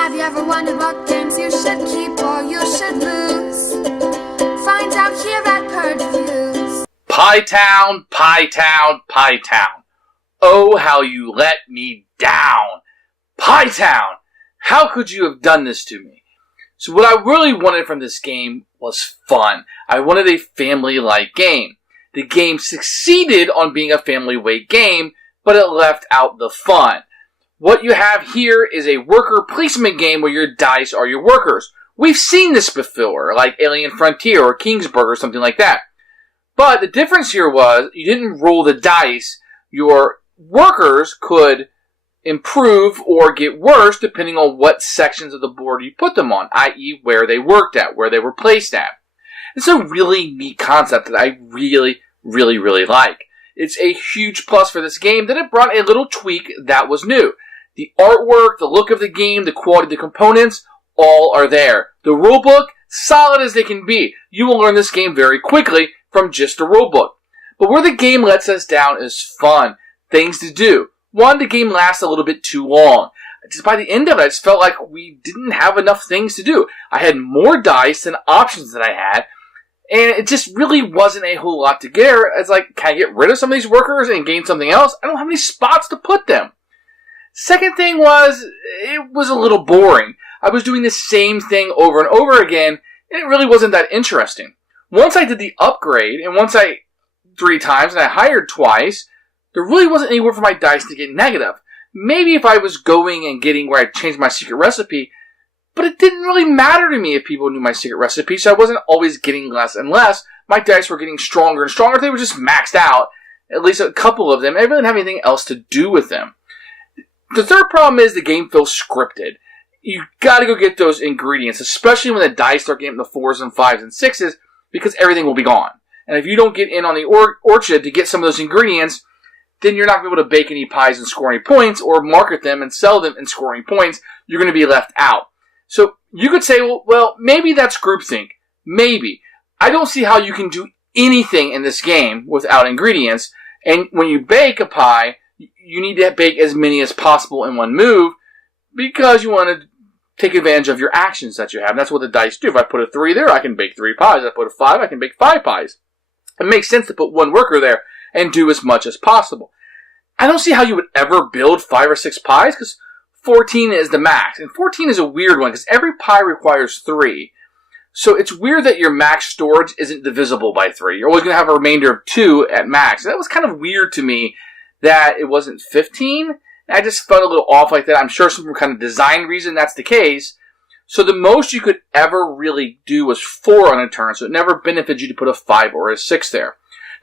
Have you ever wondered what games you should keep or you should lose? Find out here at Purge Reviews. Pie Town, Pie Town, Pie Town. Oh, how you let me down. Pie Town, how could you have done this to me? So what I really wanted from this game was fun. I wanted a family-like game. The game succeeded on being a family-weight game, but it left out the fun. What you have here is a worker placement game where your dice are your workers. We've seen this before, like Alien Frontier or Kingsburg or something like that. But the difference here was you didn't roll the dice. Your workers could improve or get worse depending on what sections of the board you put them on, i.e. where they worked at, where they were placed at. It's a really neat concept that I really, really, really like. It's a huge plus for this game that it brought a little tweak that was new. The artwork, the look of the game, the quality of the components, all are there. The rulebook, solid as they can be. You will learn this game very quickly from just a rulebook. But where the game lets us down is fun. Things to do. One, the game lasts a little bit too long. Just by the end of it, I just felt like we didn't have enough things to do. I had more dice than options that I had, and it just really wasn't a whole lot to get. It's like, can I get rid of some of these workers and gain something else? I don't have any spots to put them. Second thing was, it was a little boring. I was doing the same thing over and over again, and it really wasn't that interesting. Once I did the upgrade, and 3 times, and I hired twice, there really wasn't anywhere for my dice to get negative. Maybe if I was going and getting where I changed my secret recipe, but it didn't really matter to me if people knew my secret recipe, so I wasn't always getting less and less. My dice were getting stronger and stronger. They were just maxed out, at least a couple of them. I really didn't have anything else to do with them. The third problem is the game feels scripted. You gotta go get those ingredients, especially when the dice start getting the 4s and 5s and 6s, because everything will be gone. And if you don't get in on the orchard to get some of those ingredients, then you're not going to be able to bake any pies and score any points, or market them and sell them and score any points. You're going to be left out. So you could say, well, maybe that's groupthink. Maybe. I don't see how you can do anything in this game without ingredients. And when you bake a pie, you need to bake as many as possible in one move, because you want to take advantage of your actions that you have. And that's what the dice do. If I put a 3 there, I can bake 3 pies. If I put a 5, I can bake 5 pies. It makes sense to put one worker there and do as much as possible. I don't see how you would ever build 5 or 6 pies, because 14 is the max. And 14 is a weird one, because every pie requires 3. So it's weird that your max storage isn't divisible by 3. You're always going to have a remainder of 2 at max. And that was kind of weird to me that it wasn't 15. I just felt a little off like that. I'm sure some kind of design reason that's the case. So the most you could ever really do was 4 on a turn, so it never benefited you to put a 5 or a 6 there.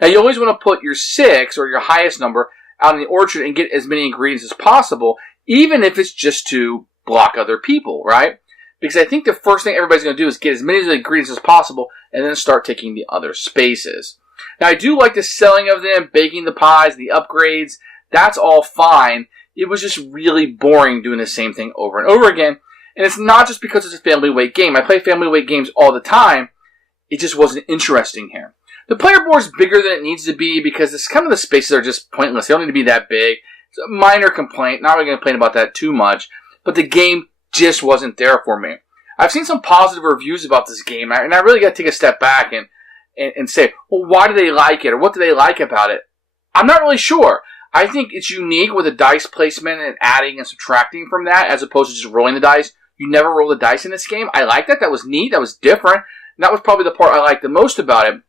Now you always want to put your 6, or your highest number, out in the orchard and get as many ingredients as possible, even if it's just to block other people, right? Because I think the first thing everybody's going to do is get as many of the ingredients as possible, and then start taking the other spaces. Now I do like the selling of them, baking the pies, the upgrades. That's all fine. It was just really boring doing the same thing over and over again. And it's not just because it's a family weight game. I play family weight games all the time. It just wasn't interesting here. The player board is bigger than it needs to be, because it's kind of the spaces are just pointless. They don't need to be that big. It's a minor complaint. Not really going to complain about that too much. But the game just wasn't there for me. I've seen some positive reviews about this game, and I really got to take a step back and say, well, why do they like it? Or what do they like about it? I'm not really sure. I think it's unique with the dice placement and adding and subtracting from that, as opposed to just rolling the dice. You never roll the dice in this game. I like that. That was neat. That was different. And that was probably the part I liked the most about it.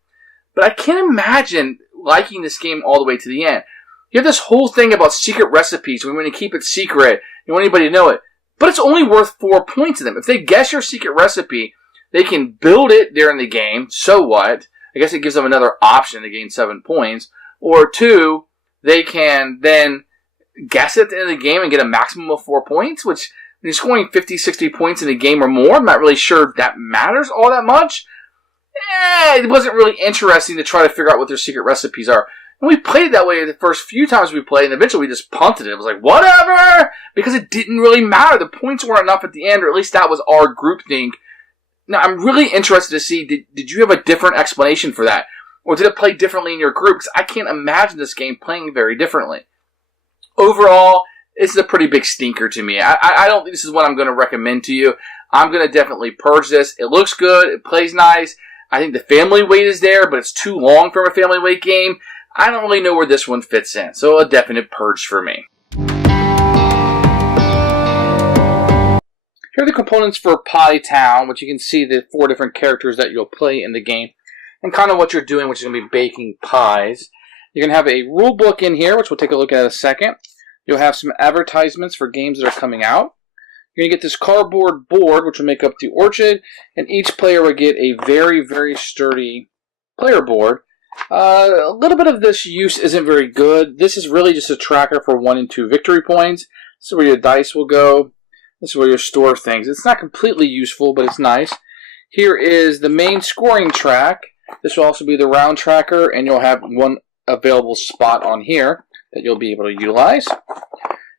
But I can't imagine liking this game all the way to the end. You have this whole thing about secret recipes. We want to keep it secret. You don't want anybody to know it. But it's only worth 4 points to them. If they guess your secret recipe, they can build it during the game. So what? I guess it gives them another option to gain 7 points. Or 2, they can then guess it at the end of the game and get a maximum of 4 points, which when you're scoring 50, 60 points in a game or more, I'm not really sure that matters all that much. It wasn't really interesting to try to figure out what their secret recipes are. And we played it that way the first few times we played, and eventually we just punted it. It was like, whatever! Because it didn't really matter. The points weren't enough at the end, or at least that was our groupthink. Now, I'm really interested to see, did you have a different explanation for that? Or did it play differently in your group? Because I can't imagine this game playing very differently. Overall, this is a pretty big stinker to me. I don't think this is what I'm going to recommend to you. I'm going to definitely purge this. It looks good. It plays nice. I think the family weight is there, but it's too long for a family weight game. I don't really know where this one fits in. So a definite purge for me. Here are the components for Pie Town, which you can see the 4 different characters that you'll play in the game. And kind of what you're doing, which is going to be baking pies. You're going to have a rule book in here, which we'll take a look at in a second. You'll have some advertisements for games that are coming out. You're going to get this cardboard board, which will make up the orchard. And each player will get a very, very sturdy player board. A little bit of this use isn't very good. This is really just a tracker for 1 and 2 victory points. This is where your dice will go. This is where you store things. It's not completely useful, but it's nice. Here is the main scoring track. This will also be the round tracker, and you'll have 1 available spot on here that you'll be able to utilize.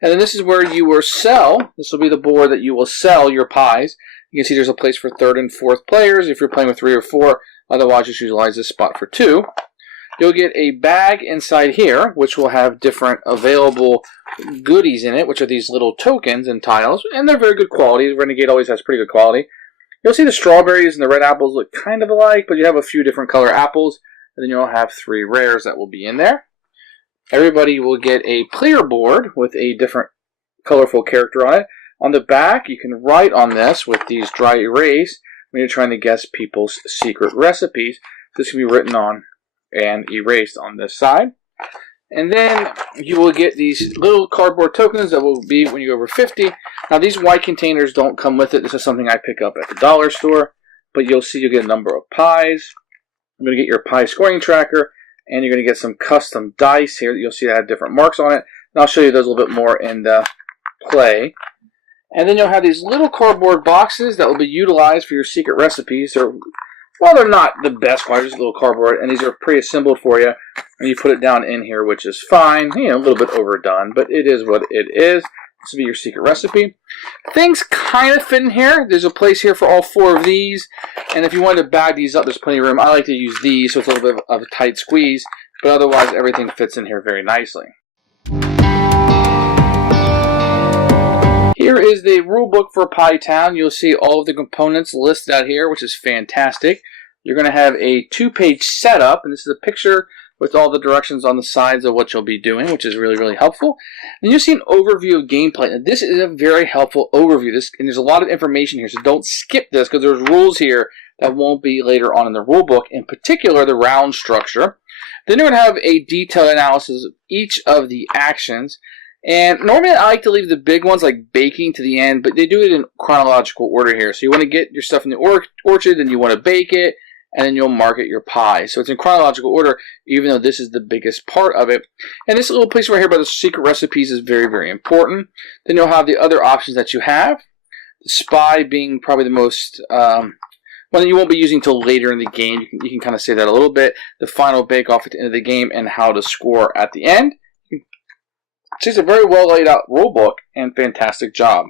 And then this is where you will sell. This will be the board that you will sell your pies. You can see there's a place for 3rd and 4th players if you're playing with 3 or 4. Otherwise, just utilize this spot for 2. You'll get a bag inside here, which will have different available goodies in it, which are these little tokens and tiles, and they're very good quality. Renegade always has pretty good quality. You'll see the strawberries and the red apples look kind of alike, but you have a few different color apples, and then you'll have 3 rares that will be in there. Everybody will get a player board with a different colorful character on it. On the back, you can write on this with these dry erase when you're trying to guess people's secret recipes. This can be written on and erased on this side. And then you will get these little cardboard tokens that will be when you go over 50. Now these white containers don't come with it. This is something I pick up at the dollar store. But you'll see you'll get a number of pies. I'm going to get your pie scoring tracker. And you're going to get some custom dice here. You'll see that have different marks on it. And I'll show you those a little bit more in the play. And then you'll have these little cardboard boxes that will be utilized for your secret recipes. Well, they're not the best quality, just a little cardboard, and these are pre-assembled for you. And you put it down in here, which is fine. You know, a little bit overdone, but it is what it is. This will be your secret recipe. Things kind of fit in here. There's a place here for all 4 of these. And if you wanted to bag these up, there's plenty of room. I like to use these, so it's a little bit of a tight squeeze. But otherwise, everything fits in here very nicely. Here is the rule book for Pie Town. You'll see all of the components listed out here, which is fantastic. You're going to have a 2-page setup, and this is a picture with all the directions on the sides of what you'll be doing, which is really, really helpful. And you'll see an overview of gameplay. Now, this is a very helpful overview. And there's a lot of information here, so don't skip this because there's rules here that won't be later on in the rule book, in particular the round structure. Then you're going to have a detailed analysis of each of the actions. And normally I like to leave the big ones like baking to the end, but they do it in chronological order here. So you want to get your stuff in the orchard, then you want to bake it, and then you'll market your pie. So it's in chronological order, even though this is the biggest part of it. And this little place right here by the secret recipes is very, very important. Then you'll have the other options that you have. The spy being probably the most, one that you won't be using until later in the game. You can kind of say that a little bit. The final bake-off at the end of the game and how to score at the end. It's a very well laid out rule book and fantastic job.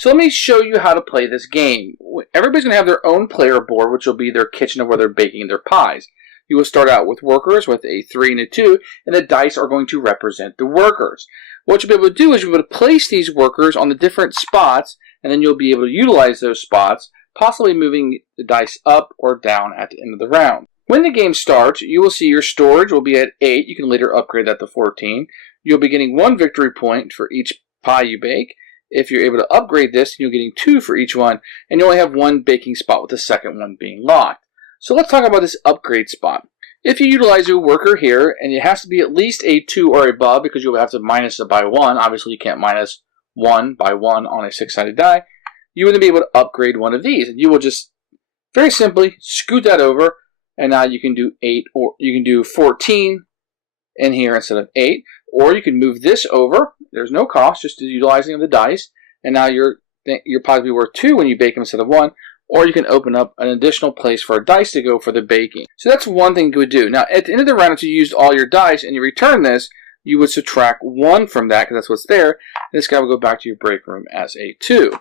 So let me show you how to play this game. Everybody's going to have their own player board, which will be their kitchen of where they're baking their pies. You will start out with workers with a 3 and a 2, and the dice are going to represent the workers. What you'll be able to do is you'll be able to place these workers on the different spots, and then you'll be able to utilize those spots, possibly moving the dice up or down at the end of the round. When the game starts, you will see your storage will be at 8. You can later upgrade that to 14. You'll be getting 1 victory point for each pie you bake. If you're able to upgrade this, you're getting 2 for each one, and you only have 1 baking spot with the second one being locked. So let's talk about this upgrade spot. If you utilize a worker here, and it has to be at least a 2 or above because you'll have to minus it by 1. Obviously, you can't minus 1 by 1 on a 6-sided die. You would be able to upgrade one of these, and you will just very simply scoot that over, and now you can do 8 or you can do 14 in here instead of 8, or you can move this over. There's no cost, just the utilizing of the dice, and now your pies will be worth 2 when you bake them instead of 1. Or you can open up an additional place for a dice to go for the baking. So that's one thing you would do. Now, at the end of the round, if you used all your dice and you return this, you would subtract 1 from that because that's what's there. And this guy will go back to your break room as a 2.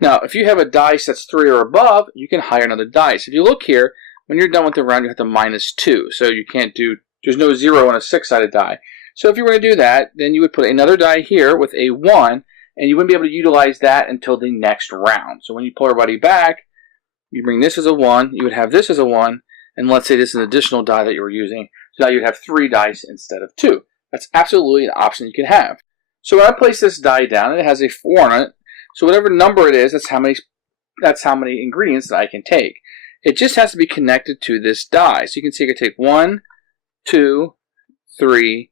Now, if you have a dice that's 3 or above, you can hire another dice. If you look here, when you're done with the round, you have to minus 2. So you can't do, there's no 0 on a 6-sided die. So if you were to do that, then you would put another die here with a 1, and you wouldn't be able to utilize that until the next round. So when you pull everybody back, you bring this as a 1, you would have this as a 1, and let's say this is an additional die that you were using. So now you'd have 3 dice instead of 2. That's absolutely an option you can have. So when I place this die down, and it has a 4 on it, so whatever number it is, that's how many ingredients that I can take. It just has to be connected to this die. So you can see I could take 1, 2, 3,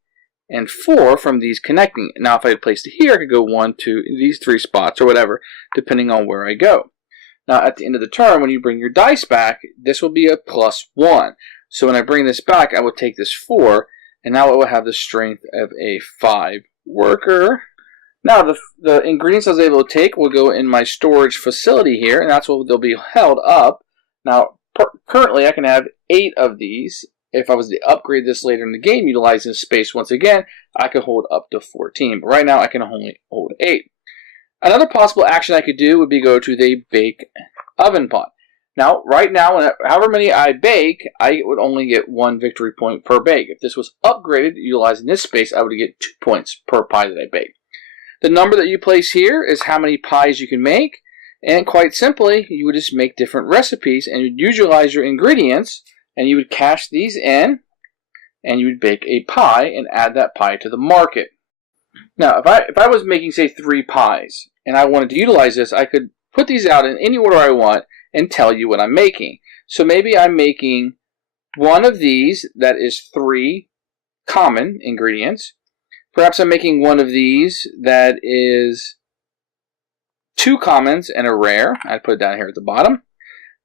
and 4 from these connecting. Now if I had placed it here, I could go 1, 2, these 3 spots or whatever, depending on where I go. Now at the end of the turn, when you bring your dice back, this will be a +1. So when I bring this back, I will take this 4, and now it will have the strength of a 5 worker. Now the ingredients I was able to take will go in my storage facility here, and that's where they'll be held up. Now currently I can have 8 of these. If I was to upgrade this later in the game, utilizing the space once again, I could hold up to 14. But right now I can only hold 8. Another possible action I could do would be go to the bake oven pot. Now, right now, however many I bake, I would only get 1 victory point per bake. If this was upgraded utilizing this space, I would get 2 points per pie that I bake. The number that you place here is how many pies you can make, and quite simply, you would just make different recipes and you'd utilize your ingredients, and you would cash these in, and you would bake a pie and add that pie to the market. Now, if I was making, say, 3 pies, and I wanted to utilize this, I could put these out in any order I want and tell you what I'm making. So maybe I'm making one of these that is 3 common ingredients. Perhaps I'm making one of these that is 2 commons and a rare. I'd put it down here at the bottom.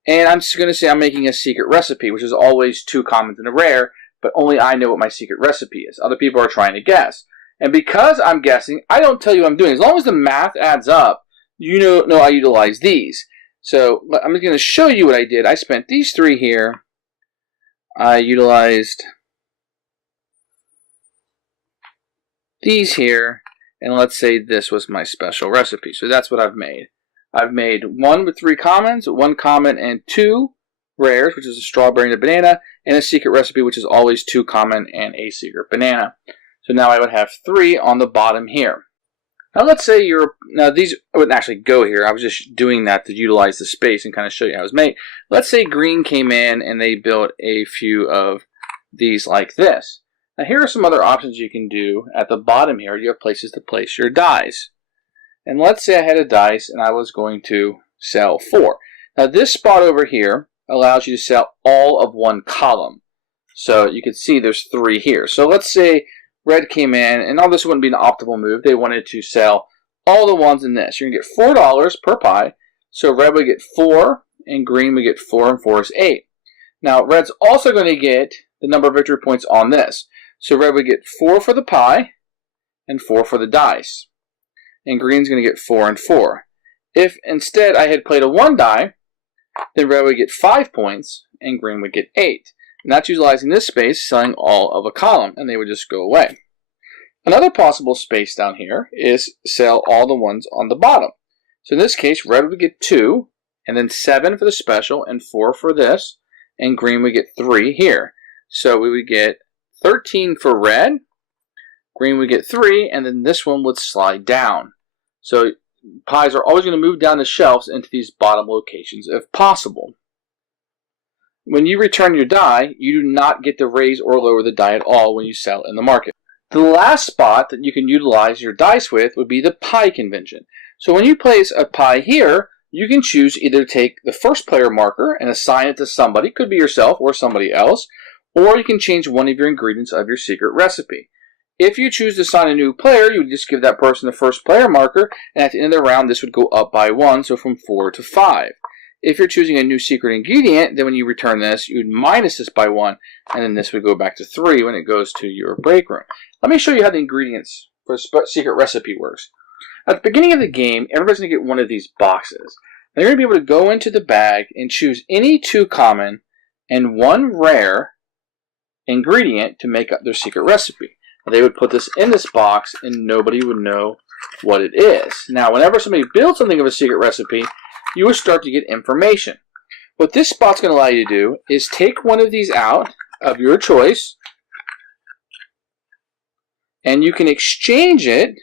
And I'm just going to say I'm making a secret recipe, which is always 2 commons and a rare, but only I know what my secret recipe is. Other people are trying to guess. And because I'm guessing, I don't tell you what I'm doing. As long as the math adds up, you know I utilize these. So I'm going to show you what I did. I spent these 3 here. I utilized these here. And let's say this was my special recipe. So that's what I've made. I've made 1 with 3 commons, 1 common and 2 rares, which is a strawberry and a banana, and a secret recipe, which is always 2 common and a secret banana. So now I would have 3 on the bottom here. Now let's say now these wouldn't actually go here. I was just doing that to utilize the space and kind of show you how it was made. Let's say green came in and they built a few of these like this. Now here are some other options you can do. At the bottom here, you have places to place your dice. And let's say I had a dice and I was going to sell 4. Now this spot over here allows you to sell all of 1 column. So you can see there's 3 here. So let's say red came in, and all this wouldn't be an optimal move. They wanted to sell all the ones in this. You're going to get $4 per pie. So red would get 4, and green would get 4, and 4 is 8. Now red's also going to get the number of victory points on this. So red would get 4 for the pie, and 4 for the dice. And green's going to get 4 and 4. If instead I had played a 1 die, then red would get 5 points, and green would get 8. And that's utilizing this space, selling all of a column, and they would just go away. Another possible space down here is sell all the ones on the bottom. So in this case, red would get 2, and then 7 for the special, and 4 for this, and green would get 3 here. So we would get 13 for red, green would get 3, and then this one would slide down. So pies are always going to move down the shelves into these bottom locations if possible. When you return your die, you do not get to raise or lower the die at all when you sell in the market. The last spot that you can utilize your dice with would be the pie convention. So when you place a pie here, you can choose either to take the first player marker and assign it to somebody, could be yourself or somebody else, or you can change one of your ingredients of your secret recipe. If you choose to assign a new player, you would just give that person the first player marker, and at the end of the round, this would go up by 1, so from 4 to 5. If you're choosing a new secret ingredient, then when you return this, you would minus this by 1, and then this would go back to 3 when it goes to your break room. Let me show you how the ingredients for the secret recipe works. At the beginning of the game, everybody's going to get one of these boxes. They're going to be able to go into the bag and choose any 2 common and 1 rare ingredient to make up their secret recipe. They would put this in this box, and nobody would know what it is. Now, whenever somebody builds something of a secret recipe, you will start to get information. What this spot's going to allow you to do is take one of these out of your choice, And you can exchange it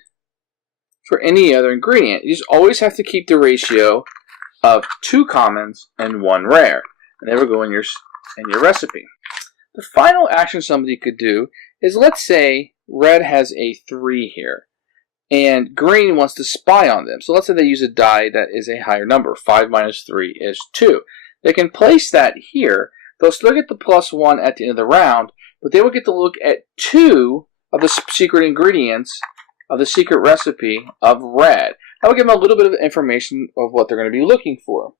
for any other ingredient. You just always have to keep the ratio of 2 commons and 1 rare. And they will go in your recipe. The final action somebody could do is, let's say red has a 3 here, and green wants to spy on them. So let's say they use a die that is a higher number. 5 minus 3 is 2. They can place that here. They'll still get the +1 at the end of the round, but they will get to look at 2 of the secret ingredients of the secret recipe of red. That will give them a little bit of information of what they're going to be looking for.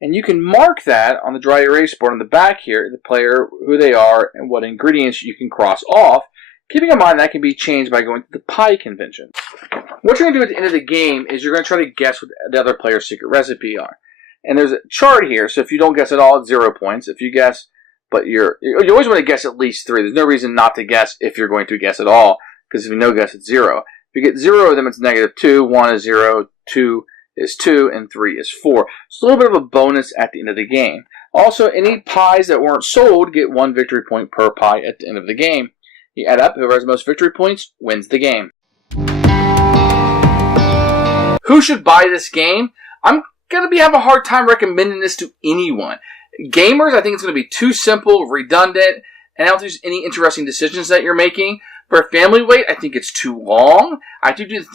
And you can mark that on the dry erase board on the back here, the player, who they are, and what ingredients you can cross off, keeping in mind that can be changed by going to the pie convention. What you're going to do at the end of the game is you're going to try to guess what the other player's secret recipe are. And there's a chart here, so if you don't guess at all, it's 0 points. If you guess, but you always want to guess at least 3. There's no reason not to guess if you're going to guess at all, because if you no guess, it's 0. If you get 0 of them, it's -2, 1 is 0, 2 is 2, and 3 is 4. So a little bit of a bonus at the end of the game. Also, any pies that weren't sold get 1 victory point per pie at the end of the game. You add up, whoever has the most victory points wins the game. Who should buy this game? I'm going to have a hard time recommending this to anyone. Gamers, I think it's going to be too simple, redundant, and I don't think there's any interesting decisions that you're making. For family weight, I think it's too long. I do think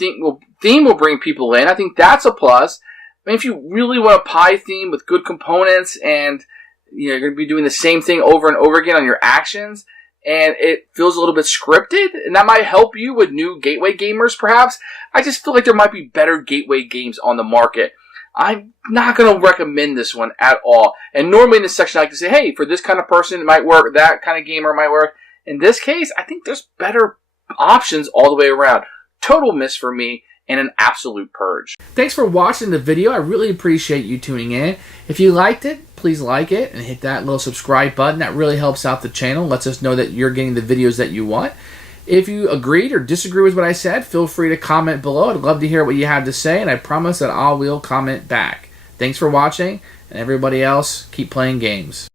theme will bring people in. I think that's a plus. I mean, if you really want a pie theme with good components and you're going to be doing the same thing over and over again on your actions, and it feels a little bit scripted, and that might help you with new gateway gamers, perhaps. I just feel like there might be better gateway games on the market. I'm not going to recommend this one at all. And normally in this section, I like to say, hey, for this kind of person, it might work. That kind of gamer might work. In this case, I think there's better options all the way around. Total miss for me and an absolute purge. Thanks for watching the video. I really appreciate you tuning in. If you liked it, please like it and hit that little subscribe button. That really helps out the channel. Lets us know that you're getting the videos that you want. If you agreed or disagree with what I said, feel free to comment below. I'd love to hear what you have to say, and I promise that I will comment back. Thanks for watching, and everybody else, keep playing games.